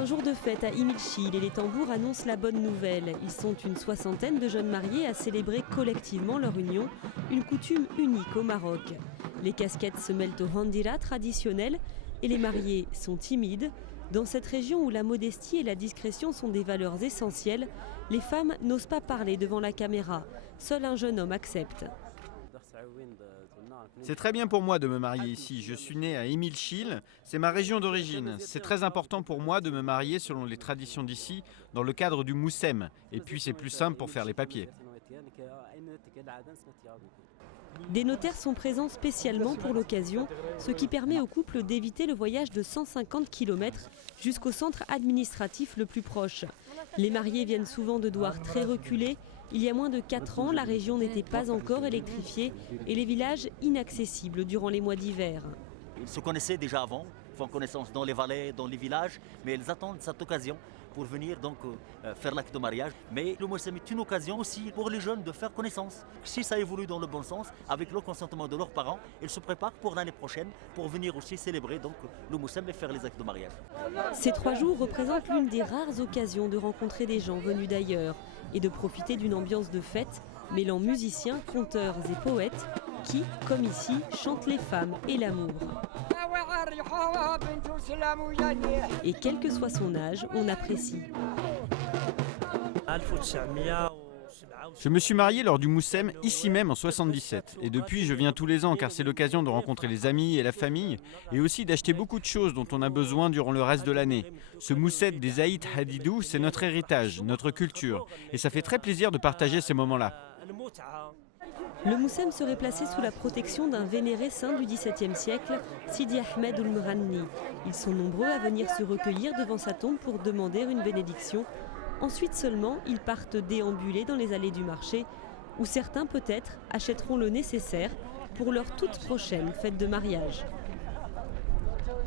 C'est un jour de fête à Imilchil et les tambours annoncent la bonne nouvelle. Ils sont une soixantaine de jeunes mariés à célébrer collectivement leur union, une coutume unique au Maroc. Les casquettes se mêlent au handira traditionnel et les mariés sont timides. Dans cette région où la modestie et la discrétion sont des valeurs essentielles, les femmes n'osent pas parler devant la caméra. Seul un jeune homme accepte. C'est très bien pour moi de me marier ici. Je suis né à Imilchil, c'est ma région d'origine. C'est très important pour moi de me marier selon les traditions d'ici, dans le cadre du moussem. Et puis c'est plus simple pour faire les papiers. Des notaires sont présents spécialement pour l'occasion, ce qui permet au couple d'éviter le voyage de 150 km jusqu'au centre administratif le plus proche. Les mariés viennent souvent de douars très reculés. Il y a moins de 4 ans, la région n'était pas encore électrifiée et les villages inaccessibles durant les mois d'hiver. Ils se connaissaient déjà avant, font connaissance dans les vallées, dans les villages, mais ils attendent cette occasion pour venir donc faire l'acte de mariage. Mais le moussem est une occasion aussi pour les jeunes de faire connaissance. Si ça évolue dans le bon sens, avec le consentement de leurs parents, ils se préparent pour l'année prochaine pour venir aussi célébrer donc le moussem et faire les actes de mariage. Ces 3 jours représentent l'une des rares occasions de rencontrer des gens venus d'ailleurs et de profiter d'une ambiance de fête mêlant musiciens, conteurs et poètes qui, comme ici, chantent les femmes et l'amour. Et quel que soit son âge, on apprécie. Je me suis marié lors du moussem ici même en 77. Et depuis, je viens tous les ans car c'est l'occasion de rencontrer les amis et la famille et aussi d'acheter beaucoup de choses dont on a besoin durant le reste de l'année. Ce mousset des Aïd Hadidou, c'est notre héritage, notre culture. Et ça fait très plaisir de partager ces moments-là. Le moussem serait placé sous la protection d'un vénéré saint du XVIIe siècle, Sidi Ahmed Ould-Mranni. Ils sont nombreux à venir se recueillir devant sa tombe pour demander une bénédiction. Ensuite seulement, ils partent déambuler dans les allées du marché, où certains peut-être achèteront le nécessaire pour leur toute prochaine fête de mariage.